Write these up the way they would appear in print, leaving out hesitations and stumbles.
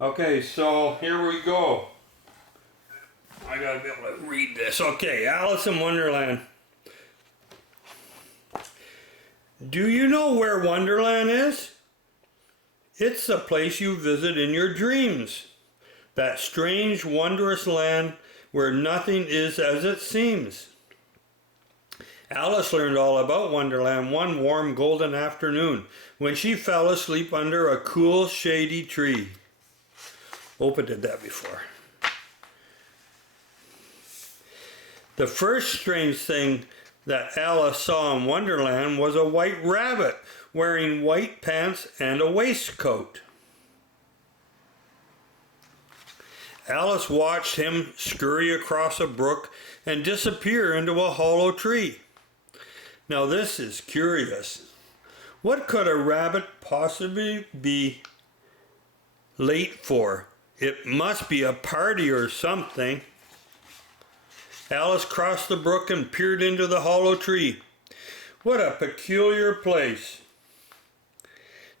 Okay, so here we go. I gotta be able to read this. Okay, Alice in Wonderland. Do you know where Wonderland is? It's the place you visit in your dreams. That strange, wondrous land where nothing is as it seems. Alice learned all about Wonderland one warm golden afternoon when she fell asleep under a cool, shady tree. Opa did that before. The first strange thing that Alice saw in Wonderland was a white rabbit wearing white pants and a waistcoat. Alice watched him scurry across a brook and disappear into a hollow tree. Now this is curious. What could a rabbit possibly be late for? It must be a party or something. Alice crossed the brook and peered into the hollow tree. What a peculiar place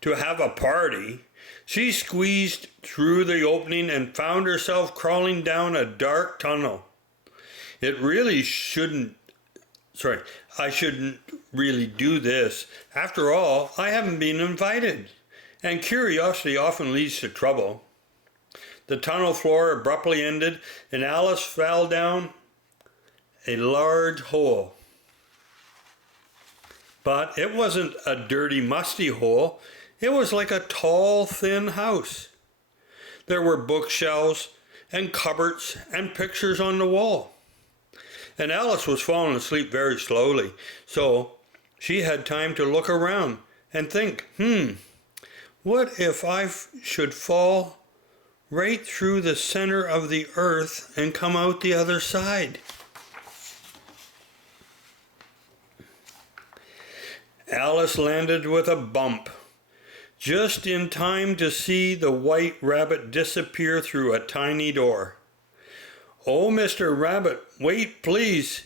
to have a party. She squeezed through the opening and found herself crawling down a dark tunnel. I shouldn't really do this. After all, I haven't been invited, and curiosity often leads to trouble. The tunnel floor abruptly ended, and Alice fell down a large hole. But it wasn't a dirty, musty hole. It was like a tall, thin house. There were bookshelves and cupboards and pictures on the wall. And Alice was falling asleep very slowly, so she had time to look around and think, what if I should fall right through the center of the earth and come out the other side? Alice landed with a bump, just in time to see the white rabbit disappear through a tiny door. "Oh, Mr. Rabbit, wait, please."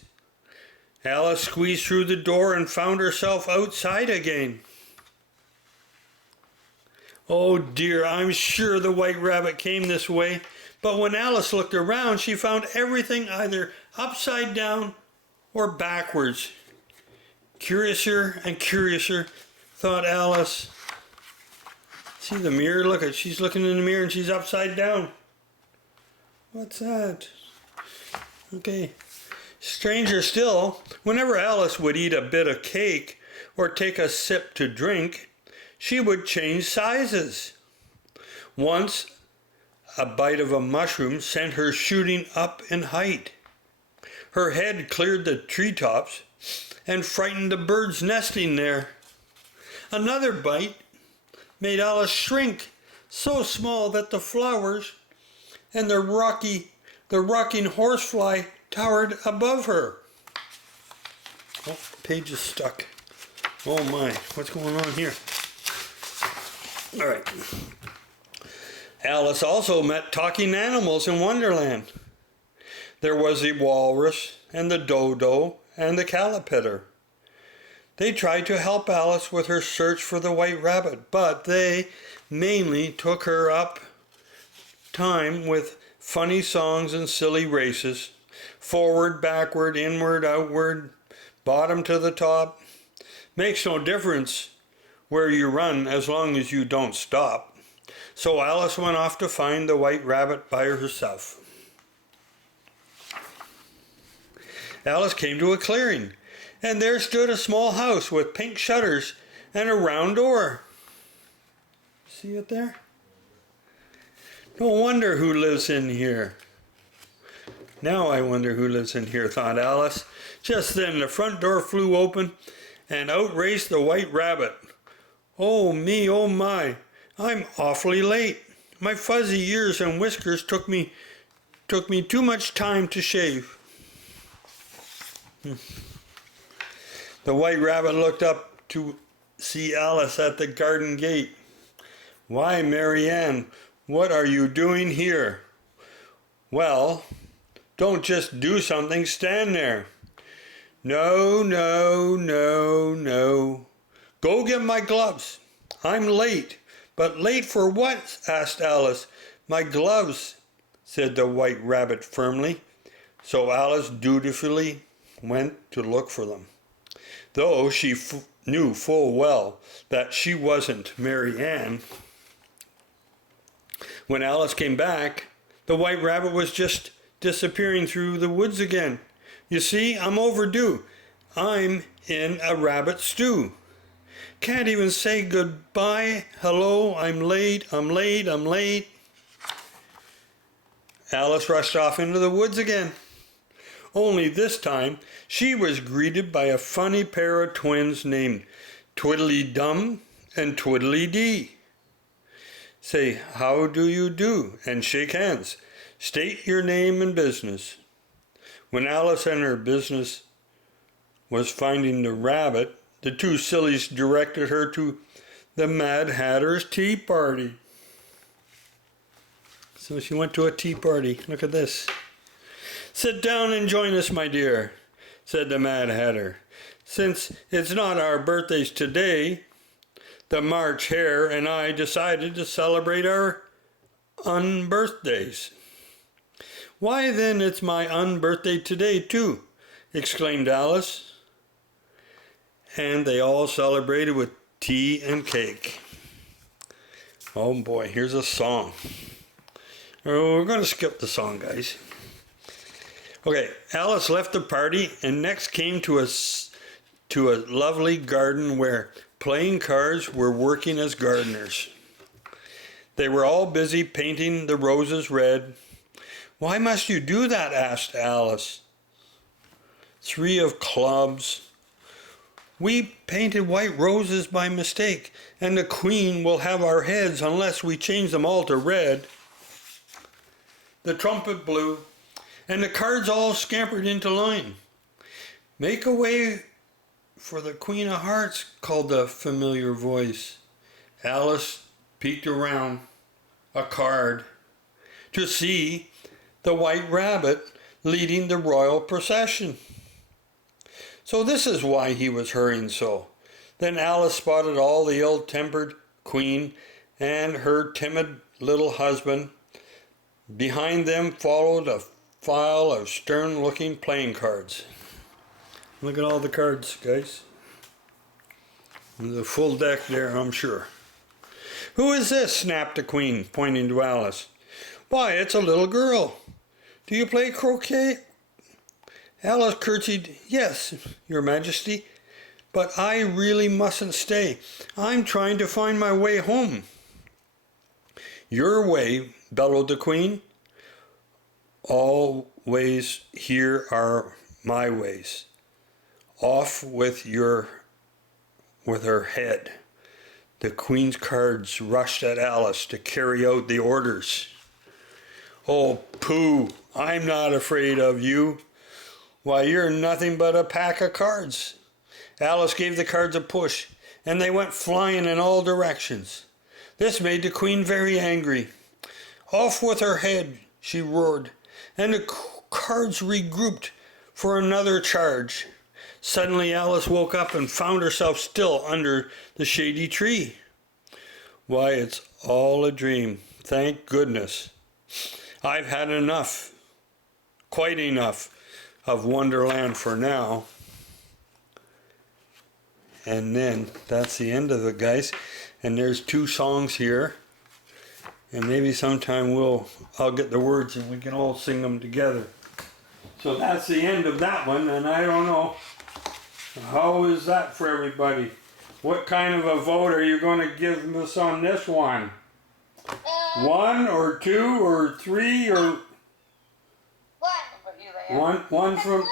Alice squeezed through the door and found herself outside again. Oh dear, I'm sure the white rabbit came this way, but when Alice looked around, she found everything either upside down or backwards. Curiouser and curiouser, thought Alice. See the mirror? Look at, she's looking in the mirror and she's upside down. What's that? Okay. Stranger still, whenever Alice would eat a bit of cake or take a sip to drink, she would change sizes. Once, a bite of a mushroom sent her shooting up in height. Her head cleared the treetops and frightened the birds nesting there. Another bite made Alice shrink so small that the flowers and the rocking horsefly towered above her. Oh, page is stuck. Oh my, what's going on here? All right. Alice also met talking animals in Wonderland. There was the walrus and the dodo and the caterpillar. They tried to help Alice with her search for the white rabbit, but they mainly took her up time with funny songs and silly races. Forward, backward, inward, outward, bottom to the top. Makes no difference where you run as long as you don't stop. So Alice went off to find the white rabbit by herself. Alice came to a clearing, and there stood a small house with pink shutters and a round door. See it there? No wonder who lives in here. Now I wonder who lives in here, thought Alice. Just then the front door flew open, and out raced the white rabbit. Oh me, oh my, I'm awfully late. My fuzzy ears and whiskers took me too much time to shave. The white rabbit looked up to see Alice at the garden gate. "Why, Marianne, what are you doing here?" "Well, don't just do something, stand there." "No, no, no, no. Go get my gloves. I'm late." "But late for what?" asked Alice, My gloves, said the White Rabbit firmly. So Alice dutifully went to look for them, though she knew full well that she wasn't Mary Ann. When Alice came back, the White Rabbit was just disappearing through the woods again. You see, I'm overdue. I'm in a rabbit stew. Can't even say goodbye. Hello, I'm late, I'm late, I'm late. Alice rushed off into the woods again. Only this time, she was greeted by a funny pair of twins named Twiddly-Dum and Twiddly-Dee. Say, how do you do, and shake hands. State your name and business. When Alice and her business was finding the rabbit, the two sillies directed her to the Mad Hatter's tea party. So she went to a tea party. Look at this. Sit down and join us, my dear, said the Mad Hatter. Since it's not our birthdays today, the March Hare and I decided to celebrate our unbirthdays. Why then, it's my unbirthday today too, exclaimed Alice. And they all celebrated with tea and cake. Oh boy, here's a song. Oh, we're going to skip the song, guys. Okay, Alice left the party and next came to a lovely garden where playing cards were working as gardeners. They were all busy painting the roses red. Why must you do that? Asked Alice. 3 of clubs. We painted white roses by mistake, and the Queen will have our heads unless we change them all to red. The trumpet blew, and the cards all scampered into line. Make a way for the Queen of Hearts, called the familiar voice. Alice peeked around a card to see the White Rabbit leading the royal procession. So this is why he was hurrying so. Then Alice spotted all the ill-tempered Queen and her timid little husband. Behind them followed a file of stern-looking playing cards. Look at all the cards, guys. There's a full deck there, I'm sure. Who is this? Snapped the Queen, pointing to Alice. Why, it's a little girl. Do you play croquet? Alice curtsied. Yes, Your Majesty, but I really mustn't stay. I'm trying to find my way home. Your way, bellowed the Queen. All ways here are my ways. Off with her head. The Queen's cards rushed at Alice to carry out the orders. Oh, pooh, I'm not afraid of you. Why, you're nothing but a pack of cards. Alice gave the cards a push, and they went flying in all directions. This made the Queen very angry. Off with her head, she roared, and the cards regrouped for another charge. Suddenly Alice woke up and found herself still under the shady tree. Why, it's all a dream, thank goodness. I've had enough, quite enough, of Wonderland for now. And then that's the end of it, guys. And there's 2 songs here. And maybe sometime I'll get the words and we can all sing them together. So that's the end of that one, and I don't know, how is that for everybody? What kind of a vote are you going to give us on this one? 1 or 2 or 3 or... 1. One from...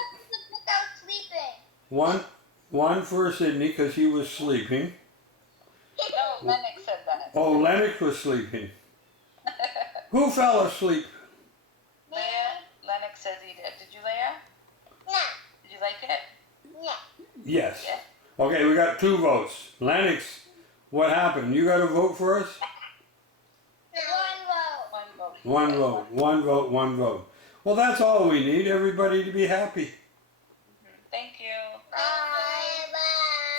One for Sydney because he was sleeping. No, Lennox said that. Oh, Lennox was sleeping. Who fell asleep? Leah. Lennox says he did. Did you, Leah? No. Did you like it? Yeah. Yes. Yeah. Okay, we got 2 votes. Lennox, what happened? You got to vote for us? One vote. One vote. One vote, one vote. Well, that's all we need, everybody to be happy. Thank you. Bye.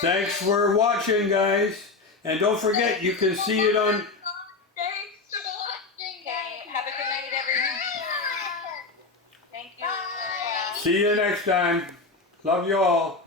Thanks for watching, guys. And don't forget, you can see it on... Thanks for watching, guys. See you next time. Love you all.